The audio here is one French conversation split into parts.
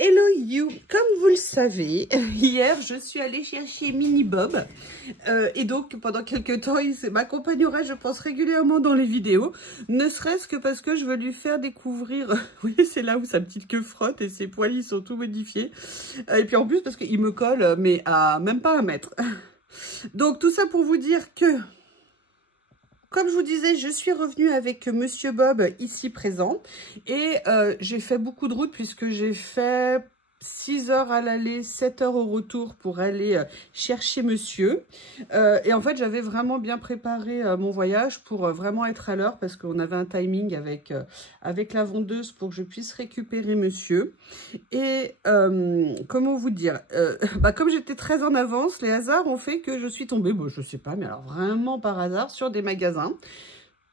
Hello you, comme vous le savez, hier je suis allée chercher Mini Bob et donc pendant quelques temps il m'accompagnera je pense régulièrement dans les vidéos, ne serait-ce que parce que je veux lui faire découvrir, oui c'est là où sa petite queue frotte et ses poils ils sont tout modifiés et puis en plus parce qu'il me colle mais à même pas 1 mètre. Donc tout ça pour vous dire que, comme je vous disais, je suis revenue avec Monsieur Bob ici présent et j'ai fait beaucoup de route puisque j'ai fait 6 heures à l'aller, 7 heures au retour pour aller chercher monsieur. Et en fait, j'avais vraiment bien préparé mon voyage pour vraiment être à l'heure parce qu'on avait un timing avec la vendeuse pour que je puisse récupérer monsieur. Et comment vous dire, comme j'étais très en avance, les hasards ont fait que je suis tombée, bon, je sais pas, mais alors vraiment par hasard, sur des magasins.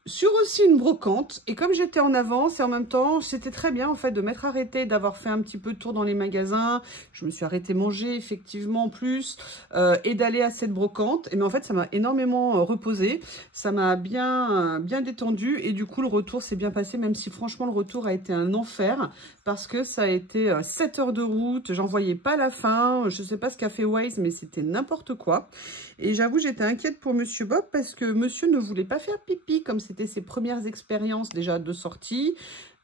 Sur aussi une brocante, et comme j'étais en avance et en même temps c'était très bien en fait de m'être arrêtée, d'avoir fait un petit peu de tour dans les magasins, je me suis arrêtée manger effectivement en plus et d'aller à cette brocante, et mais en fait ça m'a énormément reposé, ça m'a bien détendu et du coup le retour s'est bien passé, même si franchement le retour a été un enfer parce que ça a été 7 heures de route, j'en voyais pas la fin, je sais pas ce qu'a fait Waze mais c'était n'importe quoi et j'avoue j'étais inquiète pour Monsieur Bob parce que monsieur ne voulait pas faire pipi comme c'était ses premières expériences déjà de sortie,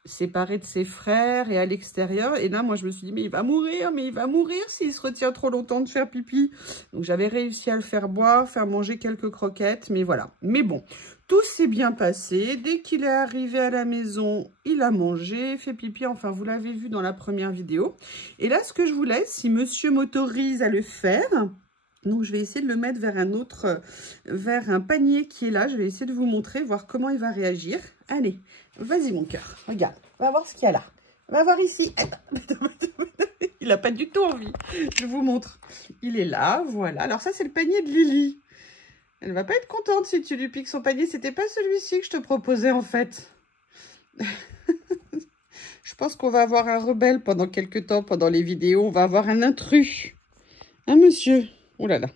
séparé de ses frères et à l'extérieur. Et là, moi, je me suis dit, mais il va mourir s'il se retient trop longtemps de faire pipi. Donc, j'avais réussi à le faire boire, faire manger quelques croquettes, mais voilà. Mais bon, tout s'est bien passé. Dès qu'il est arrivé à la maison, il a mangé, fait pipi. Enfin, vous l'avez vu dans la première vidéo. Et là, ce que je vous laisse, si monsieur m'autorise à le faire... Donc, je vais essayer de le mettre vers un panier qui est là. Je vais essayer de vous montrer, voir comment il va réagir. Allez, vas-y mon cœur, regarde. On va voir ce qu'il y a là. On va voir ici. Il n'a pas du tout envie. Je vous montre. Il est là, voilà. Alors ça, c'est le panier de Lily. Elle va pas être contente si tu lui piques son panier. C'était pas celui-ci que je te proposais en fait. Je pense qu'on va avoir un rebelle pendant quelques temps, pendant les vidéos. On va avoir un intrus. Hein, monsieur? Oh là là.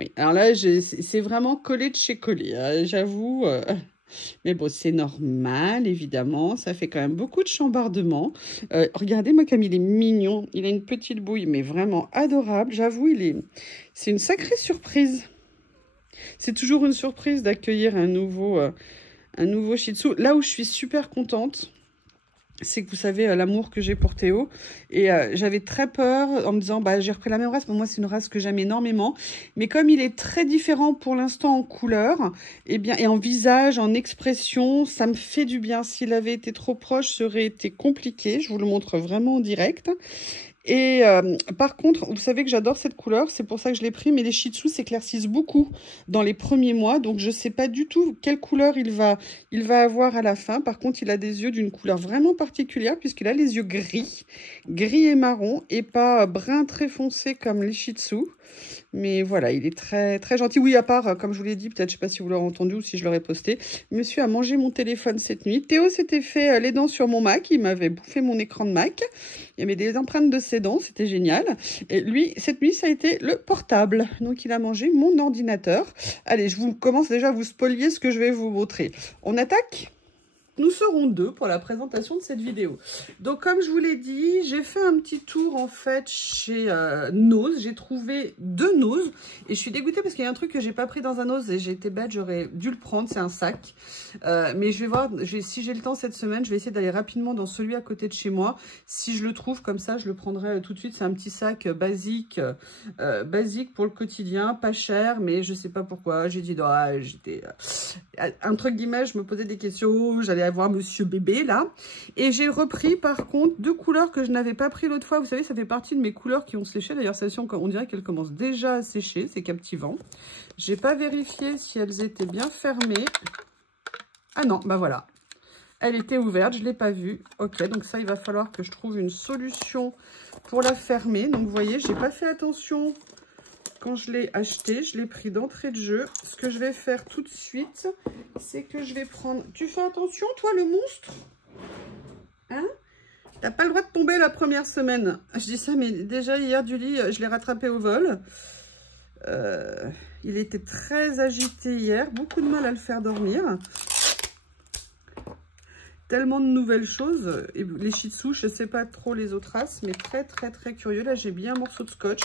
Oui, alors là, c'est vraiment collé de chez collé, hein, j'avoue. Mais bon, c'est normal, évidemment. Ça fait quand même beaucoup de chambardement. Regardez-moi comme il est mignon. Il a une petite bouille, mais vraiment adorable. J'avoue, c'est une sacrée surprise. C'est toujours une surprise d'accueillir un nouveau Shih Tzu. Là où je suis super contente, c'est que vous savez l'amour que j'ai pour Théo et j'avais très peur en me disant j'ai repris la même race, mais moi c'est une race que j'aime énormément, mais comme il est très différent pour l'instant en couleur et en visage, en expression, ça me fait du bien. S'il avait été trop proche, ça aurait été compliqué. Je vous le montre vraiment en direct. Et par contre, vous savez que j'adore cette couleur, c'est pour ça que je l'ai pris, mais les Shih Tzu s'éclaircissent beaucoup dans les premiers mois, donc je ne sais pas du tout quelle couleur il va avoir à la fin. Par contre, il a des yeux d'une couleur vraiment particulière, puisqu'il a les yeux gris et marron, et pas brun très foncé comme les Shih Tzu. Mais voilà, il est très, très gentil. Oui, à part, comme je vous l'ai dit, peut-être, je ne sais pas si vous l'aurez entendu ou si je l'aurais posté, monsieur a mangé mon téléphone cette nuit. Théo s'était fait les dents sur mon Mac, il m'avait bouffé mon écran de Mac. Il y avait des empreintes de ses dents, c'était génial. Et lui, cette nuit, ça a été le portable. Donc, il a mangé mon ordinateur. Allez, je vous commence déjà à vous spoiler ce que je vais vous montrer. On attaque ? Nous serons 2 pour la présentation de cette vidéo. Donc, comme je vous l'ai dit, j'ai fait un petit tour, en fait, chez Nose. J'ai trouvé 2 Nose. Et je suis dégoûtée parce qu'il y a un truc que j'ai pas pris dans un Nose et j'ai été bête, j'aurais dû le prendre. C'est un sac. Mais je vais voir, si j'ai le temps cette semaine, je vais essayer d'aller rapidement dans celui à côté de chez moi. Si je le trouve comme ça, je le prendrai tout de suite. C'est un petit sac basique pour le quotidien, pas cher, mais je sais pas pourquoi. J'ai dit, j'étais... entre guillemets, je me posais des questions, j'allais avoir monsieur bébé là, et j'ai repris par contre 2 couleurs que je n'avais pas pris l'autre fois. Vous savez, ça fait partie de mes couleurs qui ont séché, d'ailleurs celle-ci on dirait qu'elle commence déjà à sécher, c'est captivant. J'ai pas vérifié si elles étaient bien fermées. Ah non, bah voilà, elle était ouverte, je l'ai pas vue. Ok, donc ça il va falloir que je trouve une solution pour la fermer. Donc vous voyez, j'ai pas fait attention quand je l'ai acheté, je l'ai pris d'entrée de jeu. Ce que je vais faire tout de suite, c'est que je vais prendre... Tu fais attention, toi, le monstre? Hein? T'as pas le droit de tomber la première semaine. Je dis ça, mais déjà, hier, du lit, je l'ai rattrapé au vol. Il était très agité hier. Beaucoup de mal à le faire dormir. tellement de nouvelles choses. Et les Shih Tzu, je ne sais pas trop les autres races, mais très très très curieux. Là, j'ai bien un morceau de scotch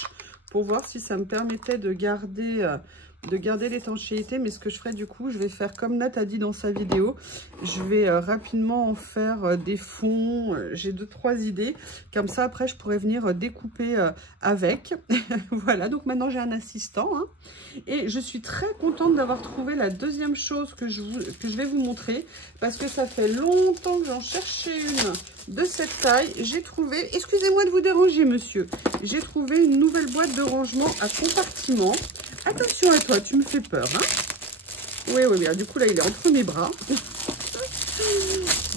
pour voir si ça me permettait de garder l'étanchéité. Mais ce que je ferai du coup, je vais faire comme Nat a dit dans sa vidéo. Je vais rapidement en faire des fonds. J'ai 2-3 idées. Comme ça, après, je pourrais venir découper avec. Voilà, donc maintenant j'ai un assistant. Hein. Et je suis très contente d'avoir trouvé la deuxième chose que je vais vous montrer. Parce que ça fait longtemps que j'en cherchais une de cette taille. J'ai trouvé, excusez-moi de vous déranger monsieur, j'ai trouvé une nouvelle boîte de rangement à compartiment. Attention à toi, tu me fais peur. Hein. Oui, oui, oui. Du coup, là, il est entre mes bras.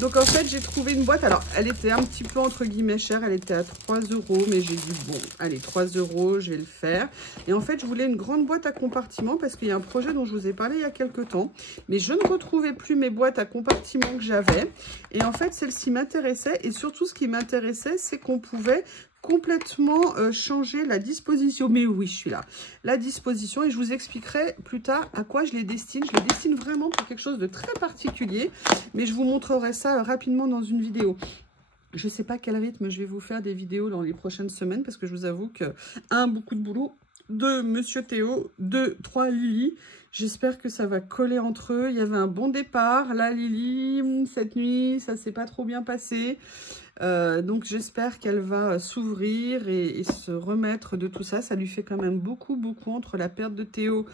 Donc, en fait, j'ai trouvé une boîte. Alors, elle était un petit peu, entre guillemets, chère. Elle était à 3 €. Mais j'ai dit, bon, allez, 3 €, je vais le faire. Et en fait, je voulais une grande boîte à compartiment parce qu'il y a un projet dont je vous ai parlé il y a quelques temps. Mais je ne retrouvais plus mes boîtes à compartiment que j'avais. Et en fait, celle-ci m'intéressait. Et surtout, ce qui m'intéressait, c'est qu'on pouvait complètement changer la disposition. Mais oui, je suis là. La disposition, et je vous expliquerai plus tard à quoi je les destine. Je les destine vraiment pour quelque chose de très particulier, mais je vous montrerai ça rapidement dans une vidéo. Je ne sais pas quel rythme je vais vous faire des vidéos dans les prochaines semaines, parce que je vous avoue que, 1, beaucoup de boulot, 2, Monsieur Théo, 2, 3, Lily. J'espère que ça va coller entre eux. Il y avait un bon départ. Là, Lily, cette nuit, ça s'est pas trop bien passé. Donc, j'espère qu'elle va s'ouvrir et se remettre de tout ça. Ça lui fait quand même beaucoup, beaucoup entre la perte de Théo,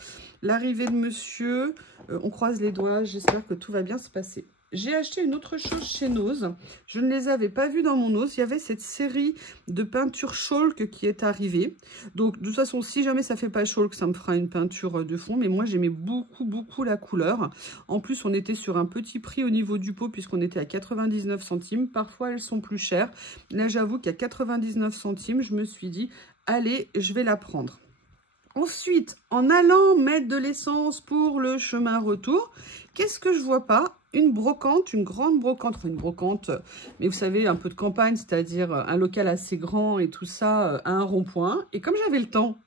l'arrivée de monsieur. On croise les doigts. J'espère que tout va bien se passer. J'ai acheté une autre chose chez Nose. Je ne les avais pas vues dans mon Nose. Il y avait cette série de peinture Chalk qui est arrivée. Donc, de toute façon, si jamais ça ne fait pas Chalk, ça me fera une peinture de fond. Mais moi, j'aimais beaucoup, beaucoup la couleur. En plus, on était sur un petit prix au niveau du pot puisqu'on était à 99 centimes. Parfois, elles sont plus chères. Là, j'avoue qu'à 99 centimes, je me suis dit, allez, je vais la prendre. Ensuite, en allant mettre de l'essence pour le chemin retour, qu'est-ce que je vois pas? Une brocante, une grande brocante, enfin une brocante, mais vous savez, un peu de campagne, c'est-à-dire un local assez grand et tout ça, à un rond-point. Et comme j'avais le temps,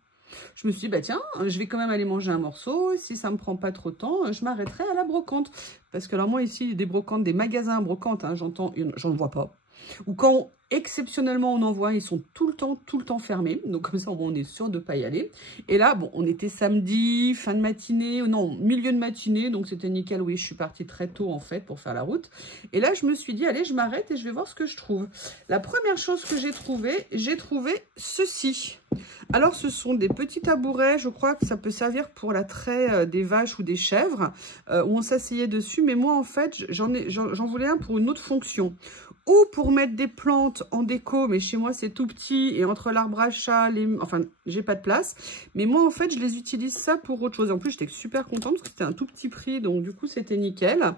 je me suis dit, bah tiens, je vais quand même aller manger un morceau. Si ça ne me prend pas trop de temps, je m'arrêterai à la brocante. Parce que alors moi ici, des brocantes, des magasins à brocante, hein, j'en vois pas. Ou quand exceptionnellement on en voit, ils sont tout le temps fermés. Donc comme ça, on est sûr de ne pas y aller. Et là, bon, on était samedi, fin de matinée, non, milieu de matinée. Donc c'était nickel, oui, je suis partie très tôt en fait pour faire la route. Et là, je me suis dit, allez, je m'arrête et je vais voir ce que je trouve. La première chose que j'ai trouvé ceci. Alors, ce sont des petits tabourets. Je crois que ça peut servir pour l'attrait des vaches ou des chèvres, où on s'asseyait dessus. Mais moi, en fait, j'en voulais un pour une autre fonction. Ou pour mettre des plantes en déco, mais chez moi c'est tout petit et entre l'arbre à chat, enfin j'ai pas de place. Mais moi en fait je les utilise ça pour autre chose. Et en plus j'étais super contente parce que c'était un tout petit prix, donc du coup c'était nickel.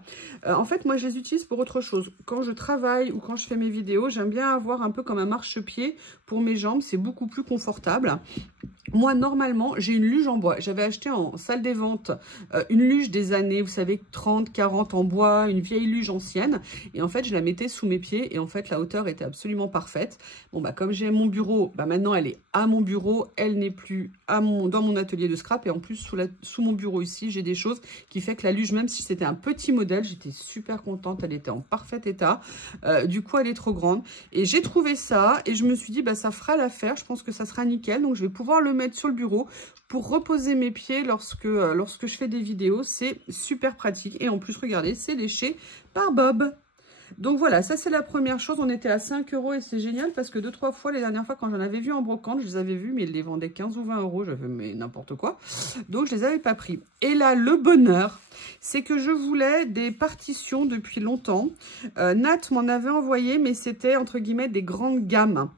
En fait moi je les utilise pour autre chose. Quand je travaille ou quand je fais mes vidéos, j'aime bien avoir un peu comme un marchepied pour mes jambes, c'est beaucoup plus confortable. Moi, normalement, j'ai une luge en bois. J'avais acheté en salle des ventes une luge des années, vous savez, 30, 40 en bois, une vieille luge ancienne. Et en fait, je la mettais sous mes pieds et en fait, la hauteur était absolument parfaite. Bon, bah, comme j'ai mon bureau, bah, maintenant, elle est à mon bureau. Elle n'est plus dans mon atelier de scrap. Et en plus, sous mon bureau ici, j'ai des choses qui fait que la luge, même si c'était un petit modèle, j'étais super contente. Elle était en parfait état. Du coup, elle est trop grande. Et j'ai trouvé ça et je me suis dit, bah, ça fera l'affaire. Je pense que ça sera nickel. Donc, je vais pouvoir le mettre sur le bureau pour reposer mes pieds lorsque je fais des vidéos. C'est super pratique. Et en plus, regardez, c'est léché par Bob. Donc voilà, ça c'est la première chose. On était à 5 € et c'est génial parce que 2-3 fois, les dernières fois quand j'en avais vu en brocante, je les avais vus, mais ils les vendaient 15 ou 20 €. J'avais mais n'importe quoi. Donc je les avais pas pris. Et là, le bonheur, c'est que je voulais des partitions depuis longtemps. Nat m'en avait envoyé, mais c'était entre guillemets des grandes gammes.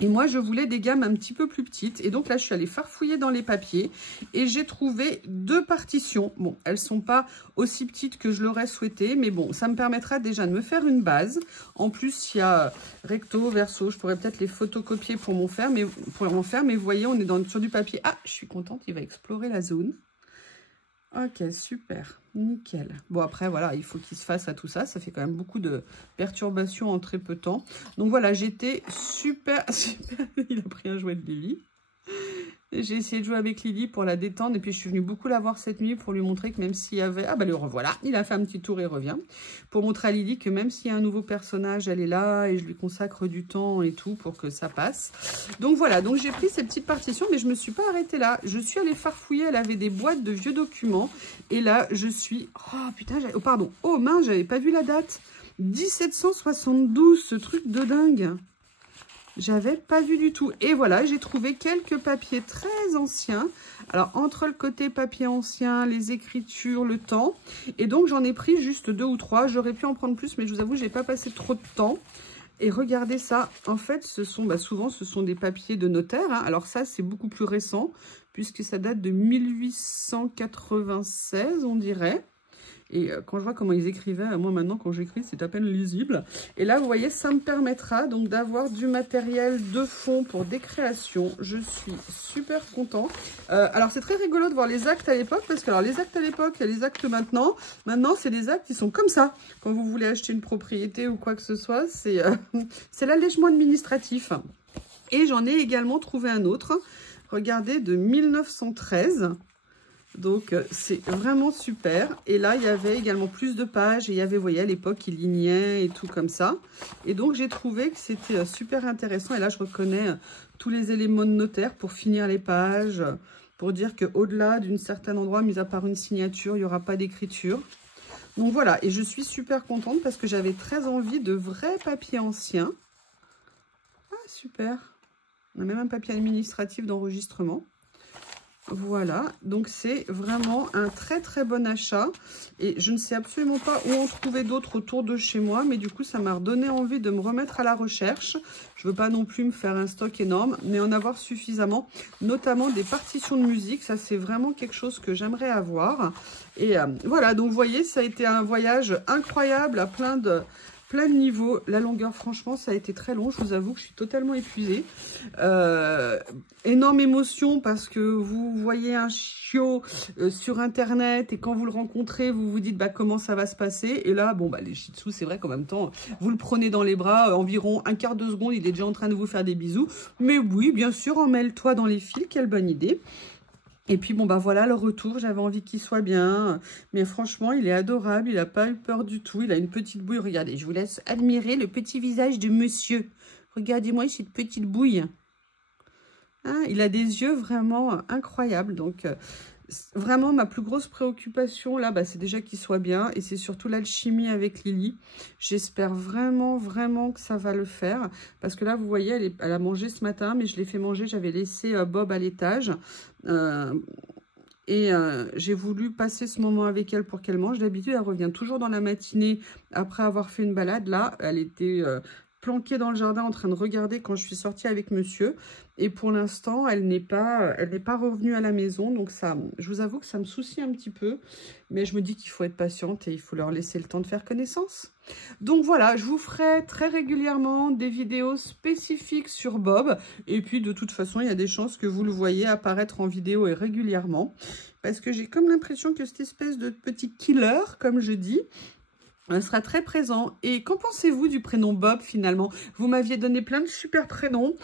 Et moi, je voulais des gammes un petit peu plus petites. Et donc là, je suis allée farfouiller dans les papiers. Et j'ai trouvé 2 partitions. Bon, elles ne sont pas aussi petites que je l'aurais souhaité. Mais bon, ça me permettra déjà de me faire une base. En plus, il y a recto, verso. Je pourrais peut-être les photocopier pour m'en faire. Mais vous voyez, on est sur du papier. Ah, je suis contente, il va explorer la zone. Ok, super, nickel. Bon, après, voilà, il faut qu'il se fasse à tout ça. Ça fait quand même beaucoup de perturbations en très peu de temps. Donc voilà, j'étais super... Il a pris un jouet de Lily. J'ai essayé de jouer avec Lily pour la détendre. Et puis, je suis venue beaucoup la voir cette nuit pour lui montrer que même s'il y avait... Ah, bah, le revoilà. Il a fait un petit tour et revient. Pour montrer à Lily que même s'il y a un nouveau personnage, elle est là. Et je lui consacre du temps et tout pour que ça passe. Donc, voilà. Donc, j'ai pris ces petites partitions. Mais je me suis pas arrêtée là. Je suis allée farfouiller. Elle avait des boîtes de vieux documents. Et là, je suis... Oh, putain, oh, pardon. Oh, mince, j'avais pas vu la date. 1772, ce truc de dingue. J'avais pas vu du tout. Et voilà, j'ai trouvé quelques papiers très anciens. Alors, entre le côté papier ancien, les écritures, le temps. Et donc, j'en ai pris juste 2 ou 3. J'aurais pu en prendre plus, mais je vous avoue, j'ai pas passé trop de temps. Et regardez ça. En fait, ce sont souvent, ce sont des papiers de notaire. Hein. Alors ça, c'est beaucoup plus récent, puisque ça date de 1896, on dirait. Et quand je vois comment ils écrivaient, moi maintenant quand j'écris c'est à peine lisible. Et là vous voyez ça me permettra donc d'avoir du matériel de fond pour des créations. Je suis super content. Alors c'est très rigolo de voir les actes à l'époque parce que alors les actes à l'époque et les actes maintenant. Maintenant c'est des actes qui sont comme ça. Quand vous voulez acheter une propriété ou quoi que ce soit, c'est l'allègement administratif. Et j'en ai également trouvé un autre. Regardez, de 1913. Donc, c'est vraiment super. Et là, il y avait également plus de pages. Et il y avait, vous voyez, à l'époque, il lignait et tout comme ça. Et donc, j'ai trouvé que c'était super intéressant. Et là, je reconnais tous les éléments de notaire pour finir les pages. Pour dire qu'au-delà d'un certain endroit, mis à part une signature, il n'y aura pas d'écriture. Donc, voilà. Et je suis super contente parce que j'avais très envie de vrais papiers anciens. Ah, super. On a même un papier administratif d'enregistrement. Voilà, donc c'est vraiment un très très bon achat et je ne sais absolument pas où en trouver d'autres autour de chez moi, mais du coup ça m'a redonné envie de me remettre à la recherche. Je veux pas non plus me faire un stock énorme, mais en avoir suffisamment, notamment des partitions de musique, ça c'est vraiment quelque chose que j'aimerais avoir. Et voilà, donc vous voyez, ça a été un voyage incroyable à plein de niveaux. La longueur, franchement, ça a été très long. Je vous avoue que je suis totalement épuisée. Énorme émotion parce que vous voyez un chiot sur Internet et quand vous le rencontrez, vous vous dites bah, comment ça va se passer. Et là, bon, bah, les shih tzus, c'est vrai qu'en même temps, vous le prenez dans les bras, environ un quart de seconde, il est déjà en train de vous faire des bisous. Mais oui, bien sûr, emmêle-toi dans les fils. Quelle bonne idée. Et puis, bon, bah voilà, le retour, j'avais envie qu'il soit bien. Mais franchement, il est adorable, il n'a pas eu peur du tout. Il a une petite bouille, regardez, je vous laisse admirer le petit visage de monsieur. Regardez-moi cette petite bouille. Hein, il a des yeux vraiment incroyables. Donc, vraiment, ma plus grosse préoccupation, là, bah, c'est déjà qu'il soit bien. Et c'est surtout l'alchimie avec Lily. J'espère vraiment, vraiment que ça va le faire. Parce que là, vous voyez, elle a mangé ce matin, mais je l'ai fait manger. J'avais laissé Bob à l'étage. J'ai voulu passer ce moment avec elle pour qu'elle mange. D'habitude, elle revient toujours dans la matinée après avoir fait une balade. Là, elle était planquée dans le jardin en train de regarder quand je suis sortie avec monsieur. Et pour l'instant, elle n'est pas revenue à la maison. Donc, ça, je vous avoue que ça me soucie un petit peu. Mais je me dis qu'il faut être patiente et il faut leur laisser le temps de faire connaissance. Donc voilà, je vous ferai très régulièrement des vidéos spécifiques sur Bob. Et puis de toute façon, il y a des chances que vous le voyez apparaître en vidéo et régulièrement. Parce que j'ai comme l'impression que cette espèce de petit killer, comme je dis, sera très présent. Et qu'en pensez-vous du prénom Bob finalement? Vous m'aviez donné plein de super prénoms.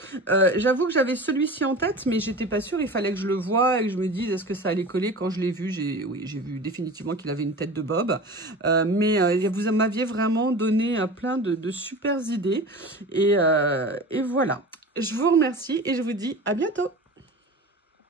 J'avoue que j'avais celui-ci en tête, mais j'étais pas sûre. Il fallait que je le voie et que je me dise est-ce que ça allait coller. Quand je l'ai vu, j'ai vu définitivement qu'il avait une tête de Bob. Vous m'aviez vraiment donné plein de super idées. Et voilà. Je vous remercie et je vous dis à bientôt.